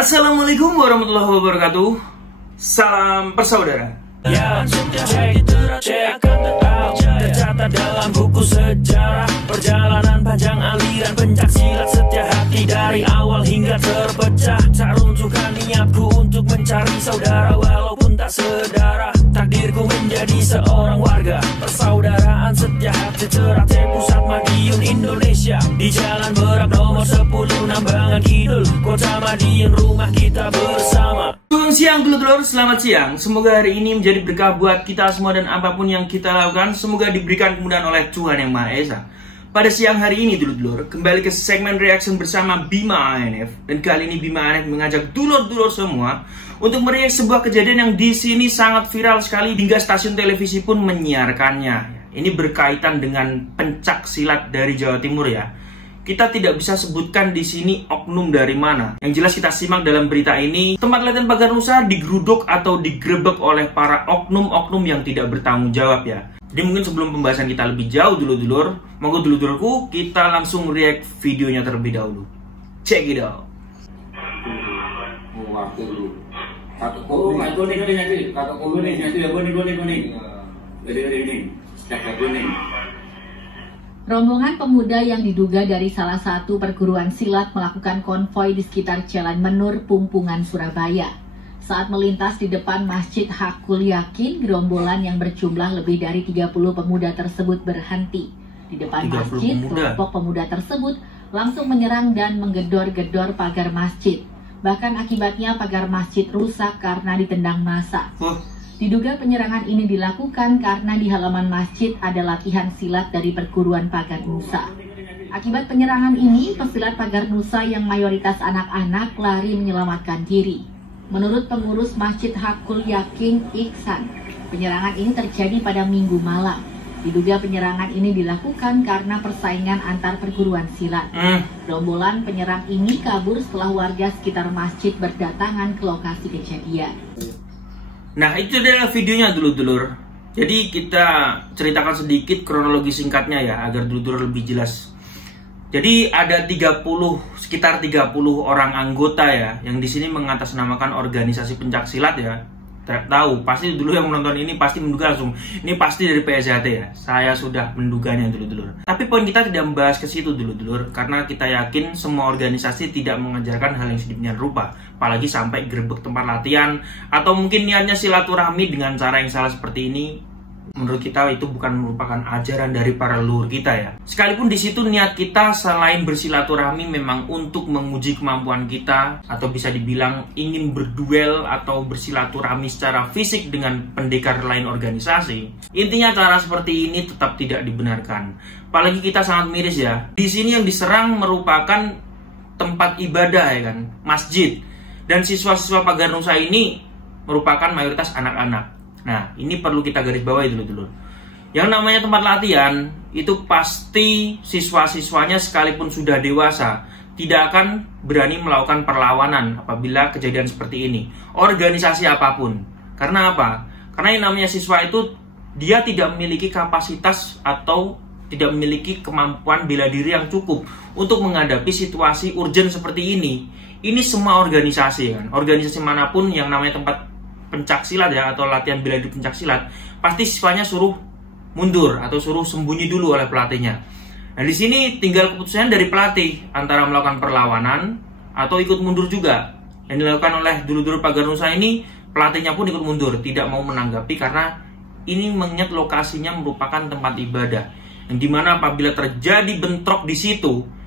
Assalamualaikum warahmatullahi wabarakatuh. Salam persaudara. Tercatat dalam buku sejarah perjalanan panjang aliran pencak silat setia hati dari awal hingga terpecah. Tak runtuhkan niatku untuk mencari saudara walaupun tak sedara. Takdirku menjadi seorang warga persaudaraan setia hati Ternate Pusat Madiun Indonesia. Di Jalan Merak nomor 10 Nambangan Kidul Kota Madiun rumah kita bersama. Siang dulur-dulur, selamat siang. Semoga hari ini menjadi berkah buat kita semua dan apapun yang kita lakukan, semoga diberikan kemudahan oleh Tuhan Yang Maha Esa. Pada siang hari ini dulur-dulur, kembali ke segmen reaction bersama Bima ANF. Dan kali ini Bima ANF mengajak dulur-dulur semua untuk meriak sebuah kejadian yang di sini sangat viral sekali hingga stasiun televisi pun menyiarkannya. Ini berkaitan dengan pencak silat dari Jawa Timur ya. Kita tidak bisa sebutkan di sini oknum dari mana. Yang jelas kita simak dalam berita ini, tempat latihan pagar nusa digeruduk atau digrebek oleh para oknum-oknum yang tidak bertanggung jawab ya. Jadi mungkin sebelum pembahasan kita lebih jauh dulur-dulur, monggo dulur-dulurku kita langsung react videonya terlebih dahulu. Check it out. Rombongan pemuda yang diduga dari salah satu perguruan silat melakukan konvoi di sekitar Jalan Menur, Pumpungan, Surabaya. Saat melintas di depan Masjid Hakul Yakin, gerombolan yang berjumlah lebih dari 30 pemuda tersebut berhenti. Di depan masjid, kelompok pemuda tersebut langsung menyerang dan menggedor-gedor pagar masjid. Bahkan akibatnya pagar masjid rusak karena ditendang massa. Diduga penyerangan ini dilakukan karena di halaman masjid ada latihan silat dari perguruan pagar nusa. Akibat penyerangan ini, pesilat pagar nusa yang mayoritas anak-anak lari menyelamatkan diri. Menurut pengurus Masjid Hakul Yakin Iksan, penyerangan ini terjadi pada Minggu malam. Diduga penyerangan ini dilakukan karena persaingan antar perguruan silat. Rombongan penyerang ini kabur setelah warga sekitar masjid berdatangan ke lokasi kejadian. Nah, itu adalah videonya dulur-dulur. Jadi kita ceritakan sedikit kronologi singkatnya ya, agar dulur-dulur lebih jelas. Jadi ada sekitar 30 orang anggota ya, yang di sini mengatasnamakan organisasi pencak silat ya. Tahu, pasti dulu yang menonton ini pasti menduga langsung, ini pasti dari PSHT ya. Saya sudah menduganya dulur-dulur. Tapi poin kita tidak membahas ke situ dulur-dulur, karena kita yakin semua organisasi tidak mengajarkan hal yang sedemikian rupa, apalagi sampai gerebek tempat latihan, atau mungkin niatnya silaturahmi dengan cara yang salah seperti ini. Menurut kita itu bukan merupakan ajaran dari para leluhur kita ya. Sekalipun di situ niat kita selain bersilaturahmi memang untuk menguji kemampuan kita, atau bisa dibilang ingin berduel atau bersilaturahmi secara fisik dengan pendekar lain organisasi. Intinya cara seperti ini tetap tidak dibenarkan. Apalagi kita sangat miris ya. Di sini yang diserang merupakan tempat ibadah ya kan, masjid. Dan siswa-siswa pagar nusa ini merupakan mayoritas anak-anak. Nah, ini perlu kita garis bawahi dulu. Yang namanya tempat latihan, itu pasti siswa-siswanya sekalipun sudah dewasa tidak akan berani melakukan perlawanan apabila kejadian seperti ini. Organisasi apapun. Karena apa? Karena yang namanya siswa itu, dia tidak memiliki kapasitas atau tidak memiliki kemampuan bela diri yang cukup untuk menghadapi situasi urgent seperti ini. Ini semua organisasi kan. Organisasi manapun yang namanya tempat pencak silat ya, atau latihan bela diri pencak silat, pasti siswanya suruh mundur atau suruh sembunyi dulu oleh pelatihnya. Nah, di sini tinggal keputusan dari pelatih antara melakukan perlawanan atau ikut mundur juga. Yang dilakukan oleh dulur-dulur pagar nusa ini, pelatihnya pun ikut mundur, tidak mau menanggapi karena ini mengingat lokasinya merupakan tempat ibadah. Yang dimana apabila terjadi bentrok di situ,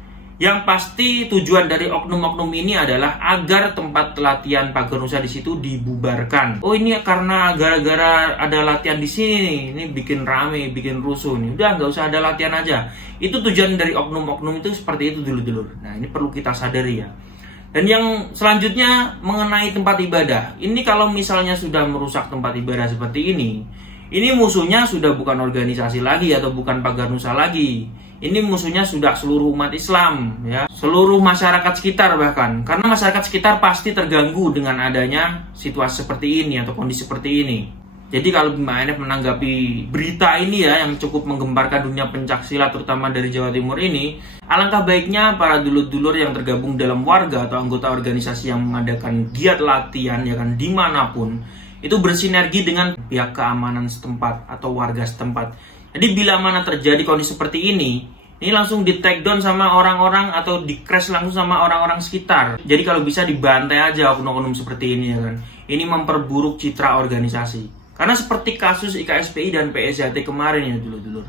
yang pasti tujuan dari oknum-oknum ini adalah agar tempat latihan pagar nusa di situ dibubarkan. Oh, ini karena gara-gara ada latihan di sini nih, ini bikin rame, bikin rusuh nih. Udah nggak usah ada latihan aja. Itu tujuan dari oknum-oknum itu seperti itu dulur-dulur. Nah, ini perlu kita sadari ya. Dan yang selanjutnya mengenai tempat ibadah. Ini kalau misalnya sudah merusak tempat ibadah seperti ini musuhnya sudah bukan organisasi lagi atau bukan pagar nusa lagi. Ini musuhnya sudah seluruh umat Islam ya, seluruh masyarakat sekitar bahkan. Karena masyarakat sekitar pasti terganggu dengan adanya situasi seperti ini atau kondisi seperti ini. Jadi kalau Bima NF menanggapi berita ini ya yang cukup menggemparkan dunia pencaksilat terutama dari Jawa Timur ini, alangkah baiknya para dulur-dulur yang tergabung dalam warga atau anggota organisasi yang mengadakan giat latihan ya kan dimanapun itu bersinergi dengan pihak keamanan setempat atau warga setempat. Jadi bila mana terjadi kondisi seperti ini langsung di take down sama orang-orang atau di crash langsung sama orang-orang sekitar. Jadi kalau bisa dibantai aja oknum-oknum seperti ini ya kan. Ini memperburuk citra organisasi. Karena seperti kasus IKSPI dan PSHT kemarin ya dulur-dulur.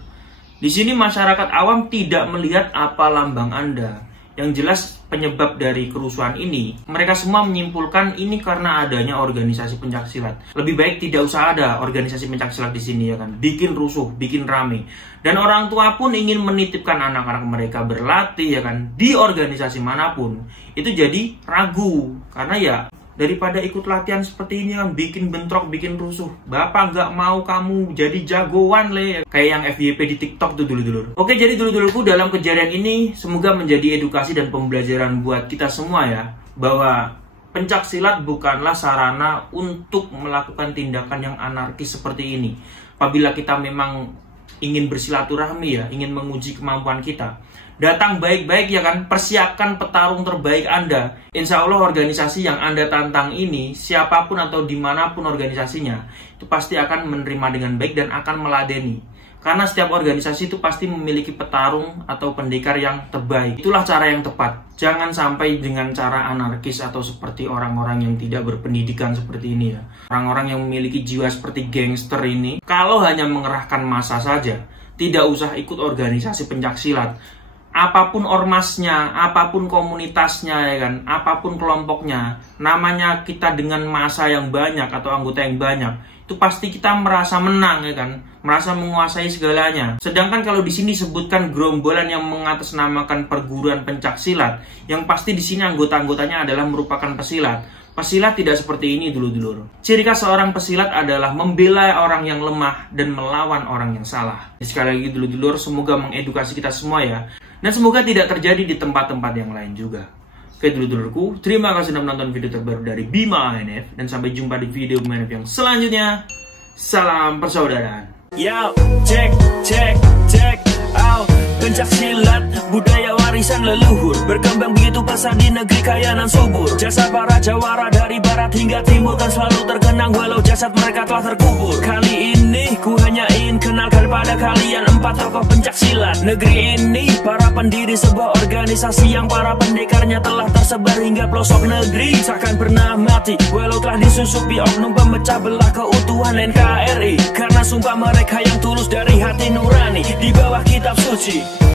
Di sini masyarakat awam tidak melihat apa lambang Anda. Yang jelas penyebab dari kerusuhan ini, mereka semua menyimpulkan ini karena adanya organisasi pencaksilat. Lebih baik tidak usah ada organisasi pencaksilat di sini ya kan. Bikin rusuh, bikin rame. Dan orang tua pun ingin menitipkan anak-anak mereka berlatih ya kan di organisasi manapun. Itu jadi ragu karena ya daripada ikut latihan seperti ini kan bikin bentrok, bikin rusuh. Bapak nggak mau kamu jadi jagoan le. Kayak yang FYP di TikTok tuh dulu-dulu. Oke, jadi dulu-duluku dalam kejadian ini semoga menjadi edukasi dan pembelajaran buat kita semua ya. Bahwa pencaksilat bukanlah sarana untuk melakukan tindakan yang anarkis seperti ini. Apabila kita memang ingin bersilaturahmi ya, ingin menguji kemampuan kita, datang baik-baik ya kan, persiapkan petarung terbaik Anda. Insya Allah organisasi yang Anda tantang ini, siapapun atau dimanapun organisasinya, itu pasti akan menerima dengan baik dan akan meladeni. Karena setiap organisasi itu pasti memiliki petarung atau pendekar yang terbaik. Itulah cara yang tepat. Jangan sampai dengan cara anarkis atau seperti orang-orang yang tidak berpendidikan seperti ini ya. Orang-orang yang memiliki jiwa seperti gangster ini, kalau hanya mengerahkan massa saja, tidak usah ikut organisasi pencaksilat. Apapun ormasnya, apapun komunitasnya ya kan, apapun kelompoknya, namanya kita dengan massa yang banyak atau anggota yang banyak, itu pasti kita merasa menang ya kan, merasa menguasai segalanya. Sedangkan kalau di sini sebutkan gerombolan yang mengatasnamakan perguruan pencaksilat, yang pasti di sini anggota-anggotanya adalah merupakan pesilat. Pesilat tidak seperti ini dulu-dulu. Ciri khas seorang pesilat adalah membela orang yang lemah dan melawan orang yang salah. Sekali lagi dulu-dulu, semoga mengedukasi kita semua ya. Dan semoga tidak terjadi di tempat-tempat yang lain juga. Oke dulur-dulurku, terima kasih sudah menonton video terbaru dari Bima NF. Dan sampai jumpa di video Bima NF yang selanjutnya. Salam persaudaraan. Yo, check out. Pencaksilat, budaya warisan leluhur, berkembang begitu pesat di negeri kaya dan subur. Jasad para jawara dari barat hingga timur kan selalu terkenang walau jasad mereka telah terkubur. Kali ini ku hanya ingin kenalkan pada kalian 4 tokoh pencaksilat negeri ini. Para pendiri sebuah organisasi yang para pendekarnya telah tersebar hingga pelosok negeri. Takkan pernah mati walau telah disusupi oknum pemecah belah keutuhan NKRI. Karena sumpah mereka yang tulus dari hati nurani di bawah kitab suci.